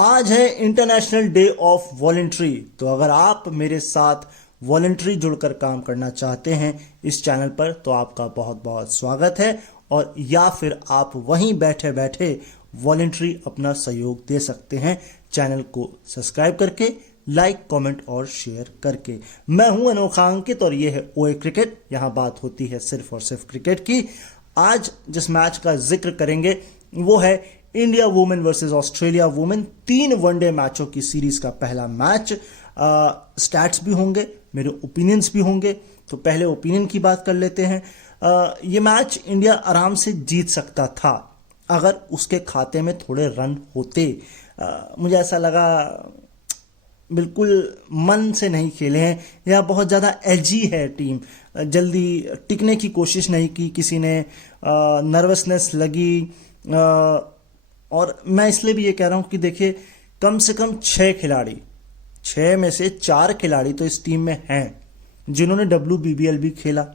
आज है international day of voluntary. तो अगर आप मेरे साथ वॉलंटरी जुड़कर काम करना चाहते हैं इस चैनल पर तो आपका बहुत बहुत स्वागत है। और या फिर आप वहीं बैठे बैठे वॉलंटरी अपना सहयोग दे सकते हैं चैनल को सब्सक्राइब करके, लाइक, कमेंट और शेयर करके। मैं हूं अनोखा अंकित और ये है ओए क्रिकेट। यहां बात होती है सिर्फ और सिर्फ क्रिकेट की। आज जिस मैच का जिक्र करेंगे वो है India women versus Australia women. 3 one day मैचों की सीरीज का पहला मैच। स्टैट्स भी होंगे, मेरे ओपिनियंस भी होंगे। तो पहले ओपिनियन की बात कर लेते हैं। ये मैच इंडिया आराम से जीत सकता था अगर उसके खाते में थोड़े रन होते। मुझे ऐसा लगा बिल्कुल मन से नहीं खेले हैं या बहुत ज़्यादा एजी है टीम, जल्दी टिकने की कोशिश नहीं की किसी ने, नर्वसनेस लगी। और मैं इसलिए भी ये कह रहा हूँ कि देखिए कम से कम 6 खिलाड़ी, 6 में से 4 खिलाड़ी तो इस टीम में हैं जिन्होंने WBBL भी खेला।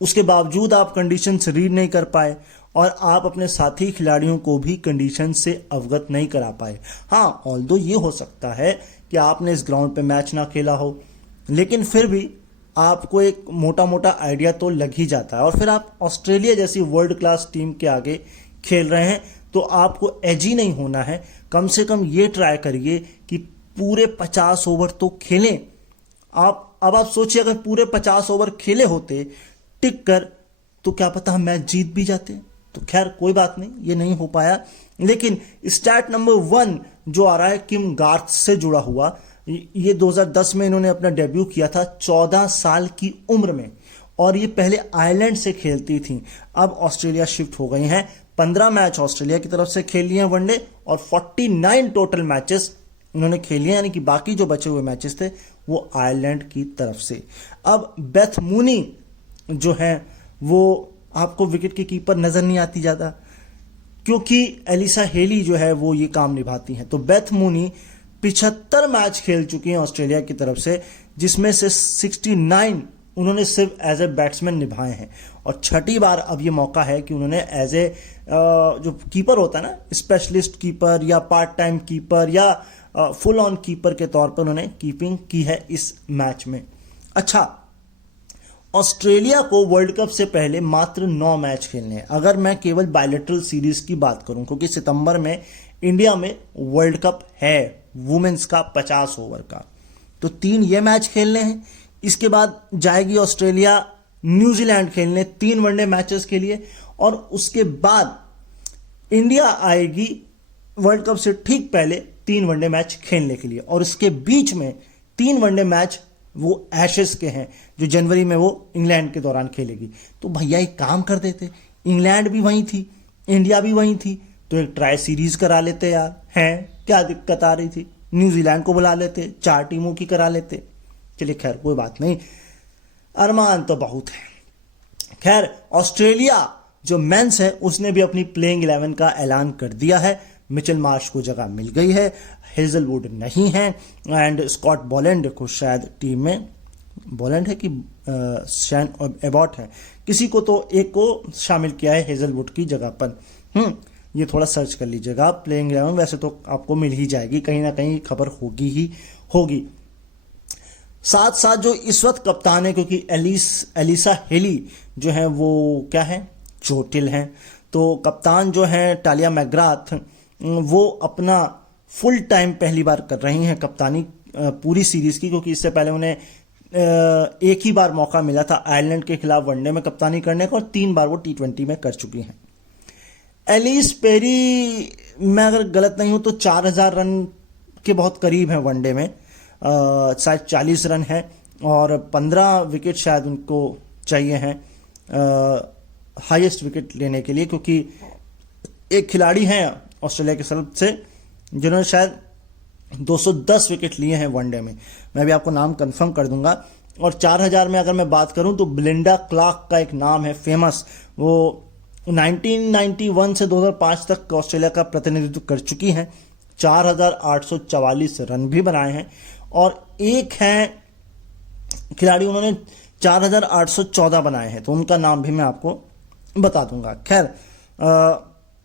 उसके बावजूद आप कंडीशंस रीड नहीं कर पाए और आप अपने साथी खिलाड़ियों को भी कंडीशन से अवगत नहीं करा पाए। हाँ, ऑल्दो ये हो सकता है कि आपने इस ग्राउंड पे मैच ना खेला हो, लेकिन फिर भी आपको एक मोटा मोटा आइडिया तो लग ही जाता है। और फिर आप ऑस्ट्रेलिया जैसी वर्ल्ड क्लास टीम के आगे खेल रहे हैं तो आपको एजी नहीं होना है। कम से कम ये ट्राई करिए कि पूरे 50 ओवर तो खेलें आप। अब आप सोचिए अगर पूरे 50 ओवर खेले होते टिक कर तो क्या पता हम मैच जीत भी जाते। तो खैर कोई बात नहीं, ये नहीं हो पाया। लेकिन स्टैट नंबर 1 जो आ रहा है किम गार्थ से जुड़ा हुआ, ये 2010 में इन्होंने अपना डेब्यू किया था 14 साल की उम्र में, और ये पहले आयरलैंड से खेलती थी। अब ऑस्ट्रेलिया शिफ्ट हो गई हैं। 15 मैच ऑस्ट्रेलिया की तरफ से खेल लिए हैं वनडे और 49 टोटल मैचेस उन्होंने खेले, यानी कि बाकी जो बचे हुए मैचेस थे वो आयरलैंड की तरफ से। अब बेथ मूनी जो है वो आपको विकेट की कीपर नजर नहीं आती ज्यादा, क्योंकि एलिसा हेली जो है वो ये काम निभाती हैं। तो बेथ मूनी 75 मैच खेल चुकी हैं ऑस्ट्रेलिया की तरफ से, जिसमें से 69 उन्होंने सिर्फ एज ए बैट्समैन निभाए हैं। और छठी बार अब ये मौका है कि उन्होंने एज ए जो कीपर होता है ना, स्पेशलिस्ट कीपर या पार्ट टाइम कीपर या फुल ऑन कीपर के तौर पर उन्होंने कीपिंग की है इस मैच में। अच्छा, ऑस्ट्रेलिया को वर्ल्ड कप से पहले मात्र 9 मैच खेलने हैं अगर मैं केवल बायलैटरल सीरीज की बात करूं, क्योंकि सितंबर में इंडिया में वर्ल्ड कप है वुमेन्स का 50 ओवर का। तो 3 ये मैच खेलने हैं। इसके बाद जाएगी ऑस्ट्रेलिया न्यूजीलैंड खेलने 3 वनडे मैचेस के लिए, और उसके बाद इंडिया आएगी वर्ल्ड कप से ठीक पहले 3 वनडे मैच खेलने के लिए। और इसके बीच में 3 वनडे मैच वो एशेस के हैं जो जनवरी में वो इंग्लैंड के दौरान खेलेगी। तो भैया एक काम कर देते, इंग्लैंड भी वहीं थी, इंडिया भी वहीं थी, तो एक ट्राई सीरीज करा लेते यार। हैं क्या दिक्कत आ रही थी? न्यूजीलैंड को बुला लेते, 4 टीमों की करा लेते। चलिए खैर कोई बात नहीं, अरमान तो बहुत है। खैर ऑस्ट्रेलिया जो मेंस है उसने भी अपनी प्लेइंग 11 का ऐलान कर दिया है। मिचेल मार्श को जगह मिल गई है, हेजलवुड नहीं है, एंड स्कॉट बोलैंड को शायद टीम में, बोलैंड है कि शैन एबॉट है, किसी को तो एक को शामिल किया है हेजलवुड की जगह पर। ये थोड़ा सर्च कर लीजिएगा प्लेइंग 11, वैसे तो आपको मिल ही जाएगी, कहीं ना कहीं खबर होगी ही होगी। साथ साथ जो इस वक्त कप्तान है, क्योंकि एलिसा हेली जो है वो क्या है, चोटिल हैं, तो कप्तान जो है टालिया मैकग्राथ वो अपना फुल टाइम पहली बार कर रही हैं कप्तानी पूरी सीरीज की, क्योंकि इससे पहले उन्हें एक ही बार मौका मिला था आयरलैंड के खिलाफ वनडे में कप्तानी करने का, और 3 बार वो T20 में कर चुकी हैं। एलिस पेरी, मैं अगर गलत नहीं हूं तो 4000 रन के बहुत करीब हैं वनडे में, शायद 40 रन है और 15 विकेट शायद उनको चाहिए हैं हाईएस्ट विकेट लेने के लिए, क्योंकि एक खिलाड़ी हैं ऑस्ट्रेलिया की तरफ से जिन्होंने शायद 210 विकेट लिए हैं वनडे में। मैं भी आपको नाम कंफर्म कर दूंगा। और 4000 में अगर मैं बात करूं तो ब्लिंडा क्लार्क का एक नाम है फेमस, वो 1991 से 2005 तक ऑस्ट्रेलिया का प्रतिनिधित्व कर चुकी हैं, 4844 रन भी बनाए हैं। और एक हैं खिलाड़ी, उन्होंने 4814 बनाए हैं, तो उनका नाम भी मैं आपको बता दूंगा। खैर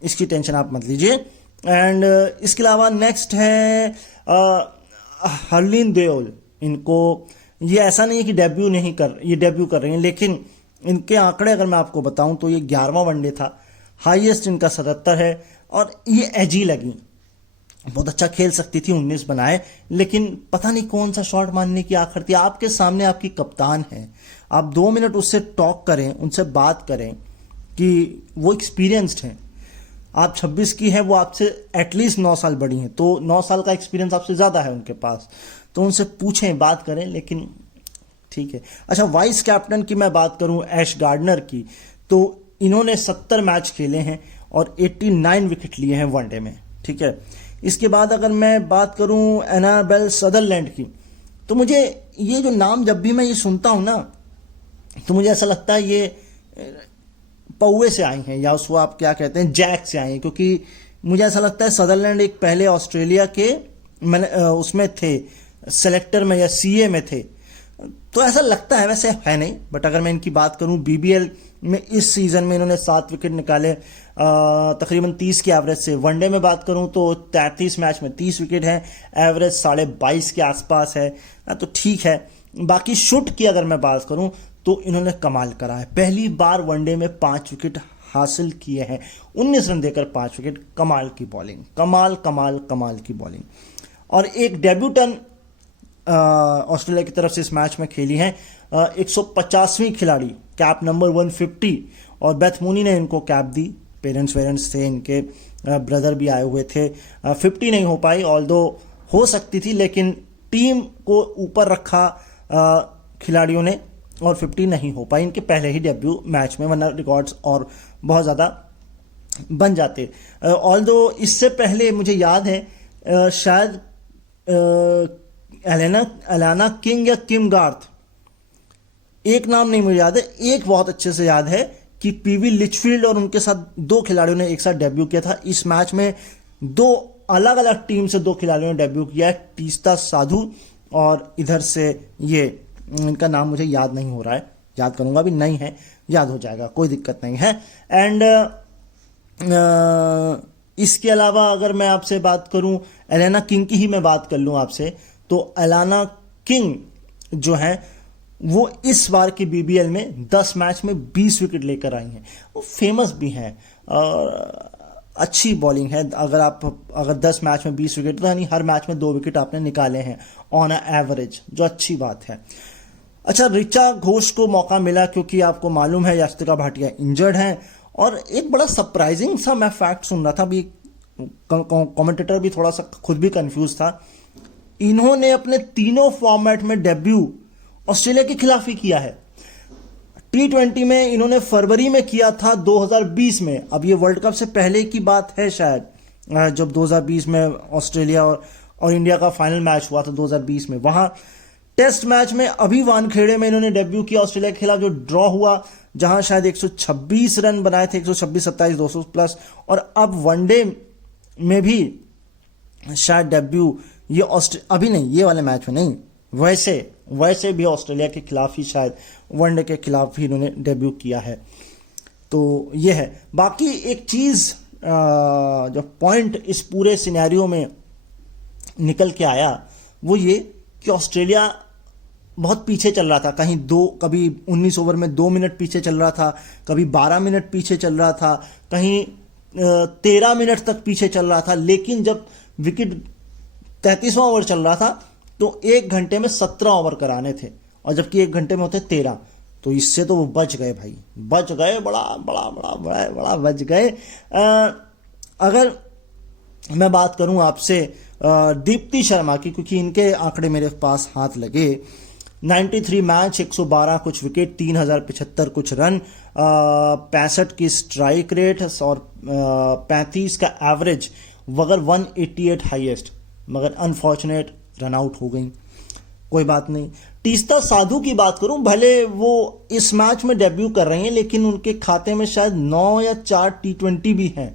इसकी टेंशन आप मत लीजिए। एंड इसके अलावा नेक्स्ट है हरलीन देओल। इनको ये ऐसा नहीं है कि ये डेब्यू कर रही हैं, लेकिन इनके आंकड़े अगर मैं आपको बताऊं तो ये 11वां वनडे था, हाईएस्ट इनका 77 है और ये एजी लगी, बहुत अच्छा खेल सकती थी, 19 बनाए, लेकिन पता नहीं कौन सा शॉट मारने की आखिर थी। आपके सामने आपकी कप्तान है, आप 2 मिनट उससे टॉक करें, उनसे बात करें कि वो एक्सपीरियंस्ड हैं। आप 26 की हैं, वो आपसे एटलीस्ट 9 साल बड़ी हैं, तो 9 साल का एक्सपीरियंस आपसे ज़्यादा है उनके पास, तो उनसे पूछें, बात करें, लेकिन ठीक है। अच्छा, वाइस कैप्टन की मैं बात करूं एश गार्डनर की, तो इन्होंने 70 मैच खेले हैं और 89 विकेट लिए हैं वनडे में, ठीक है। इसके बाद अगर मैं बात करूं एनाबेल सदरलैंड की, तो मुझे ये जो नाम जब भी मैं ये सुनता हूं ना, तो मुझे ऐसा लगता है ये पौवे से आई हैं, या उसको आप क्या कहते हैं, जैक से आई हैं, क्योंकि मुझे ऐसा लगता है सदरलैंड एक पहले ऑस्ट्रेलिया के उसमें थे, सेलेक्टर में या सीए में थे, तो ऐसा लगता है, वैसे है नहीं, बट अगर मैं इनकी बात करूं बीबीएल में इस सीजन में इन्होंने 7 विकेट निकाले तकरीबन 30 की एवरेज से। वनडे में बात करूं तो 33 मैच में 30 विकेट है, एवरेज 22.5 के आसपास है, तो ठीक है। बाकी शूट की अगर मैं बात करूं तो इन्होंने कमाल करा है, पहली बार वनडे में 5 विकेट हासिल किए हैं, 19 रन देकर 5 विकेट, कमाल की बॉलिंग, कमाल कमाल कमाल की बॉलिंग। और एक डेब्यूटन ऑस्ट्रेलिया की तरफ से इस मैच में खेली हैं, 150वीं खिलाड़ी, कैप नंबर 150, और बेथ मूनी ने इनको कैप दी, पेरेंट्स थे इनके, ब्रदर भी आए हुए थे। 50 नहीं हो पाई, ऑल्दो हो सकती थी, लेकिन टीम को ऊपर रखा खिलाड़ियों ने और 50 नहीं हो पाई इनके पहले ही डेब्यू मैच में, वरना रिकॉर्ड्स और बहुत ज़्यादा बन जाते। ऑल्दो इससे पहले मुझे याद है शायद एलाना किंग या किम गार्थ, एक नाम नहीं मुझे याद है, एक बहुत अच्छे से याद है कि पीवी लिचफील्ड और उनके साथ 2 खिलाड़ियों ने एक साथ डेब्यू किया था। इस मैच में 2 अलग अलग टीम से 2 खिलाड़ियों ने डेब्यू किया है, टीस्ता साधु और इधर से ये, इनका नाम मुझे याद नहीं हो रहा है, याद करूंगा भी, नहीं है, याद हो जाएगा, कोई दिक्कत नहीं है। एंड इसके अलावा अगर मैं आपसे बात करूं, एलेना किंग की ही मैं बात कर लूं आपसे, तो एलाना किंग जो है वो इस बार की बीबीएल में 10 मैच में 20 विकेट लेकर आई हैं, वो फेमस भी हैं और अच्छी बॉलिंग है। अगर 10 मैच में 20 विकेट, तो यानी हर मैच में 2 विकेट आपने निकाले हैं ऑन एवरेज, जो अच्छी बात है। अच्छा, ऋचा घोष को मौका मिला क्योंकि आपको मालूम है यास्तिका भाटिया इंजर्ड हैं, और एक बड़ा सरप्राइजिंग सा मैं फैक्ट सुन रहा था, भी कमेंटेटर भी थोड़ा सा खुद भी कंफ्यूज था, इन्होंने अपने तीनों फॉर्मेट में डेब्यू ऑस्ट्रेलिया के खिलाफ ही किया है। T20 में इन्होंने फरवरी में किया था 2020 में, अब ये वर्ल्ड कप से पहले की बात है शायद, जब 2020 में ऑस्ट्रेलिया और इंडिया का फाइनल मैच हुआ था 2020 में, वहां टेस्ट मैच में अभी वानखेड़े में इन्होंने डेब्यू किया ऑस्ट्रेलिया के खिलाफ, जो ड्रॉ हुआ, जहां शायद 126 रन बनाए थे, 126, 27, 200 प्लस, और अब वनडे में भी शायद डेब्यू, ये अभी नहीं, ये वाले मैच में नहीं, वैसे भी ऑस्ट्रेलिया के खिलाफ ही शायद वनडे के खिलाफ ही इन्होंने डेब्यू किया है। तो ये है। बाकी एक चीज़ जो पॉइंट इस पूरे सिनेरियो में निकल के आया, वो ये कि ऑस्ट्रेलिया बहुत पीछे चल रहा था, कभी 19 ओवर में 2 मिनट पीछे चल रहा था, कभी 12 मिनट पीछे चल रहा था, कहीं 13 मिनट तक पीछे चल रहा था, लेकिन जब विकेट 33वां ओवर चल रहा था तो 1 घंटे में 17 ओवर कराने थे, और जबकि 1 घंटे में होते 13, तो इससे तो वो बच गए भाई, बच गए, बड़ा बच गए। अगर मैं बात करूं आपसे दीप्ति शर्मा की, क्योंकि इनके आंकड़े मेरे पास हाथ लगे, 93 मैच, 112 कुछ विकेट, 3075 कुछ रन, 65 की स्ट्राइक रेट और 35 का एवरेज, मगर 188 हाईएस्ट, मगर अनफॉर्चुनेट रन आउट हो गई, कोई बात नहीं। टीस्ता साधु की बात करूं, भले वो इस मैच में डेब्यू कर रही हैं, लेकिन उनके खाते में शायद 9 या 4 T20 भी हैं,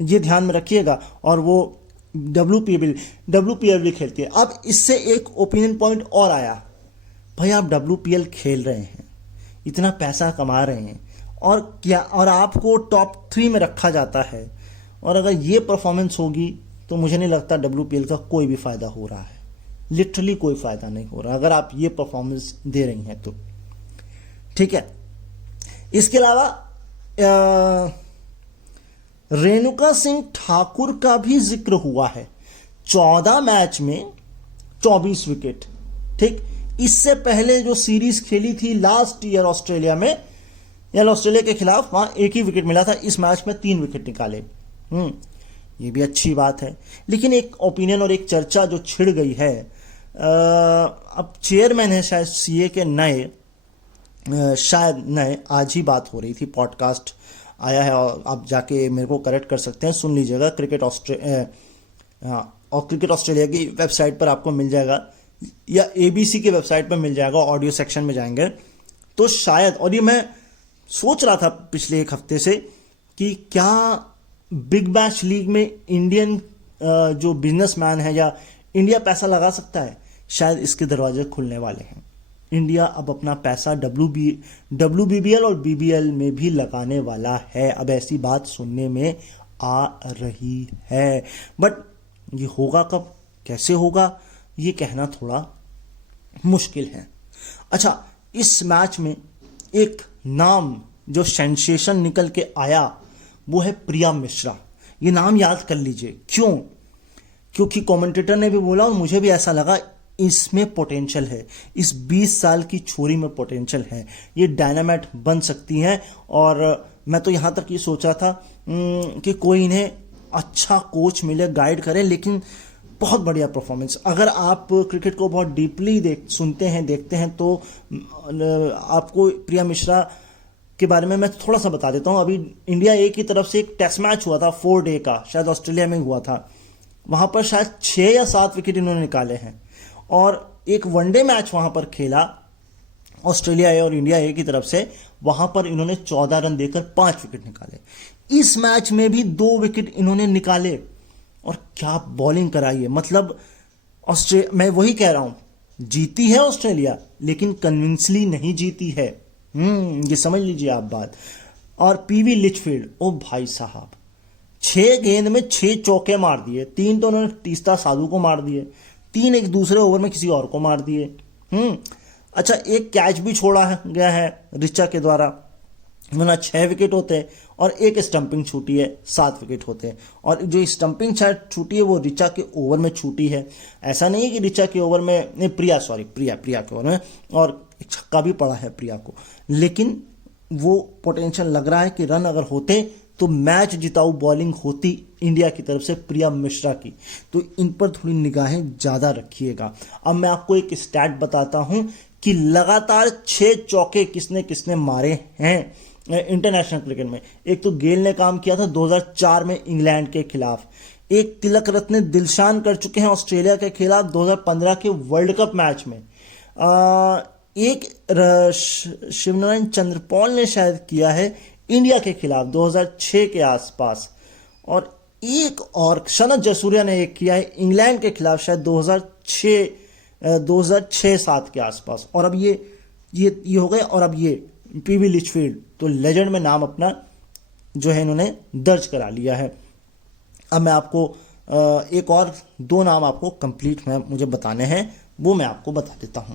ये ध्यान में रखिएगा, और वो WPL भी खेलती है। अब इससे एक ओपिनियन पॉइंट और आया, भाई आप WPL खेल रहे हैं, इतना पैसा कमा रहे हैं, और आपको टॉप 3 में रखा जाता है, और अगर ये परफॉर्मेंस होगी तो मुझे नहीं लगता WPL का कोई भी फ़ायदा हो रहा है, लिटरली कोई फ़ायदा नहीं हो रहा अगर आप ये परफॉर्मेंस दे रही हैं तो। ठीक है, इसके अलावा रेणुका सिंह ठाकुर का भी जिक्र हुआ है। 14 मैच में 24 विकेट। ठीक, इससे पहले जो सीरीज खेली थी लास्ट ईयर ऑस्ट्रेलिया में, या ऑस्ट्रेलिया के खिलाफ, वहां एक ही विकेट मिला था। इस मैच में 3 विकेट निकाले। ये भी अच्छी बात है। लेकिन एक ओपिनियन और एक चर्चा जो छिड़ गई है, अब चेयरमैन है शायद CA के नए, शायद नए, आज ही बात हो रही थी, पॉडकास्ट आया है और आप जाके मेरे को करेक्ट कर सकते हैं, सुन लीजिएगा। क्रिकेट ऑस्ट्रेलिया की वेबसाइट पर आपको मिल जाएगा, या ABC की वेबसाइट पर मिल जाएगा, ऑडियो सेक्शन में जाएंगे तो शायद। और ये मैं सोच रहा था पिछले एक हफ्ते से कि क्या बिग बैश लीग में इंडियन जो बिजनेसमैन है या इंडिया पैसा लगा सकता है। शायद इसके दरवाजे खुलने वाले हैं। इंडिया अब अपना पैसा WBBL और BBL में भी लगाने वाला है। अब ऐसी बात सुनने में आ रही है, बट ये होगा कब, कैसे होगा, ये कहना थोड़ा मुश्किल है। अच्छा, इस मैच में एक नाम जो सेंसेशन निकल के आया वो है प्रिया मिश्रा। ये नाम याद कर लीजिए। क्यों? क्योंकि कमेंटेटर ने भी बोला और मुझे भी ऐसा लगा, इसमें पोटेंशियल है, इस 20 साल की छोरी में पोटेंशियल है, ये डायनामाइट बन सकती हैं। और मैं तो यहाँ तक ये सोचा था कि कोई इन्हें अच्छा कोच मिले, गाइड करे, लेकिन बहुत बढ़िया परफॉर्मेंस। अगर आप क्रिकेट को बहुत डीपली सुनते हैं, देखते हैं, तो आपको प्रिया मिश्रा के बारे में मैं थोड़ा सा बता देता हूँ। अभी इंडिया ए की तरफ से एक टेस्ट मैच हुआ था 4 डे का, शायद ऑस्ट्रेलिया में हुआ था। वहाँ पर शायद 6 या 7 विकेट इन्होंने निकाले हैं। और एक वनडे मैच वहाँ पर खेला ऑस्ट्रेलिया ए और इंडिया ए की तरफ से, वहाँ पर इन्होंने 14 रन देकर 5 विकेट निकाले। इस मैच में भी 2 विकेट इन्होंने निकाले और क्या बॉलिंग कराई है। मतलब मैं वही कह रहा हूँ, जीती है ऑस्ट्रेलिया लेकिन कन्विंसली नहीं जीती है। ये समझ लीजिए आप बात। और PV लिचफील्ड, ओ भाई साहब, 6 गेंद में 6 चौके मार दिए। 3 तो उन्होंने तीस्ता साधु को मार दिए, 3 एक दूसरे ओवर में किसी और को मार दिए। अच्छा, एक कैच भी छोड़ा गया है रिचा के द्वारा, वरना 6 विकेट होते, और एक स्टंपिंग छूटी है, 7 विकेट होते। और जो स्टंपिंग शायद छूटी है वो रिचा के ओवर में छूटी है। ऐसा नहीं है कि रिचा के ओवर में, नहीं, प्रिया के ओवर में, और एक छक्का भी पड़ा है प्रिया को। लेकिन वो पोटेंशियल लग रहा है कि रन अगर होते तो मैच जिताऊ बॉलिंग होती इंडिया की तरफ से प्रिया मिश्रा की। तो इन पर थोड़ी निगाहें ज़्यादा रखिएगा। अब मैं आपको एक स्टैट बताता हूं कि लगातार 6 चौके किसने किसने मारे हैं इंटरनेशनल क्रिकेट में। एक तो गेल ने काम किया था 2004 में इंग्लैंड के खिलाफ, एक तिलक रत्न दिलशान कर चुके हैं ऑस्ट्रेलिया के खिलाफ 2015 के वर्ल्ड कप मैच में, एक शिवनारायण चंद्रपॉल ने शायद किया है इंडिया के खिलाफ 2006 के आसपास, और एक और सनत जयसूर्या ने एक किया है इंग्लैंड के खिलाफ शायद 2006-7 के आसपास। और अब ये हो गए। और अब ये PV लिचफील्ड तो लेजेंड में नाम अपना जो है इन्होंने दर्ज करा लिया है। अब मैं आपको एक और 2 नाम आपको कंप्लीट में मुझे बताने हैं, वो मैं आपको बता देता हूं।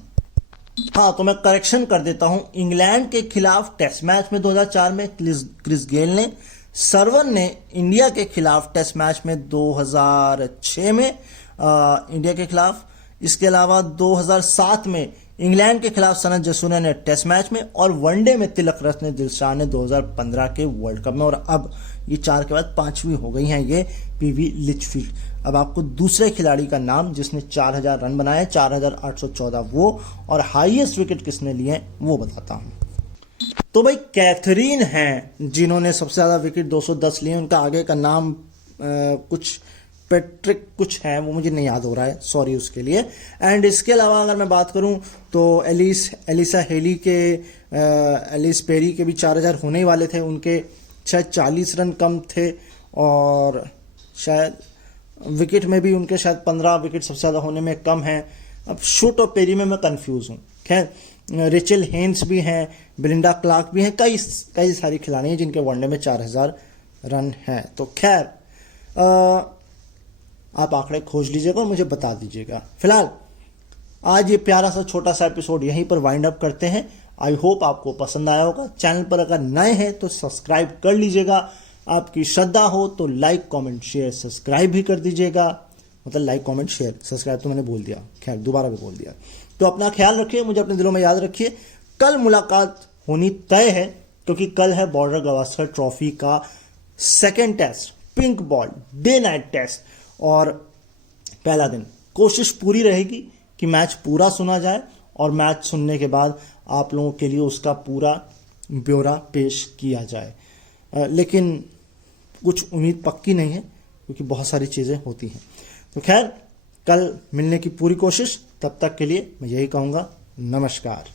हाँ, तो मैं करेक्शन कर देता हूं। इंग्लैंड के खिलाफ टेस्ट मैच में 2004 में क्रिस गेल ने, सरवन ने इंडिया के खिलाफ टेस्ट मैच में 2006 में इंडिया के खिलाफ। इसके अलावा 2007 में इंग्लैंड के खिलाफ सनत जयसूर्या ने टेस्ट मैच में, और वनडे में तिलक रत्न दिलशान ने 2015 के वर्ल्ड कप में। और अब ये 4 के बाद 5वीं हो गई हैं ये PV लिचफील्ड। अब आपको दूसरे खिलाड़ी का नाम जिसने 4000 रन बनाए, 4814 वो, और हाईएस्ट विकेट किसने लिए वो बताता हूं। तो भाई कैथरीन हैं जिन्होंने सबसे ज्यादा विकेट 210 लिए। उनका आगे का नाम कुछ पैट्रिक कुछ है, वो मुझे नहीं याद हो रहा है, सॉरी उसके लिए। एंड इसके अलावा अगर मैं बात करूं तो एलिसा हेली के, एलिस पेरी के भी 4000 होने ही वाले थे। उनके शायद 40 रन कम थे, और शायद विकेट में भी उनके शायद 15 विकेट सबसे ज़्यादा होने में कम है। अब शूट और पेरी में मैं कंफ्यूज हूँ। खैर, रिचल हेन्स भी हैं, बिलिंडा क्लार्क भी हैं, कई सारी खिलाड़ी हैं जिनके वनडे में 4000 रन हैं। तो खैर, आप आंकड़े खोज लीजिएगा और मुझे बता दीजिएगा। फिलहाल आज ये प्यारा सा छोटा सा एपिसोड यहीं पर वाइंड अप करते हैं। आई होप आपको पसंद आया होगा। चैनल पर अगर नए हैं तो सब्सक्राइब कर लीजिएगा। आपकी श्रद्धा हो तो लाइक कमेंट शेयर सब्सक्राइब भी कर दीजिएगा। मतलब लाइक कमेंट शेयर सब्सक्राइब तो मैंने बोल दिया, खैर दोबारा भी बोल दिया। तो अपना ख्याल रखिए, मुझे अपने दिलों में याद रखिए। कल मुलाकात होनी तय है क्योंकि कल है बॉर्डर गावस्कर ट्रॉफी का second test, pink ball day night test, और पहला दिन। कोशिश पूरी रहेगी कि मैच पूरा सुना जाए और मैच सुनने के बाद आप लोगों के लिए उसका पूरा ब्यौरा पेश किया जाए। लेकिन कुछ उम्मीद पक्की नहीं है क्योंकि बहुत सारी चीज़ें होती हैं। तो खैर कल मिलने की पूरी कोशिश। तब तक के लिए मैं यही कहूँगा, नमस्कार।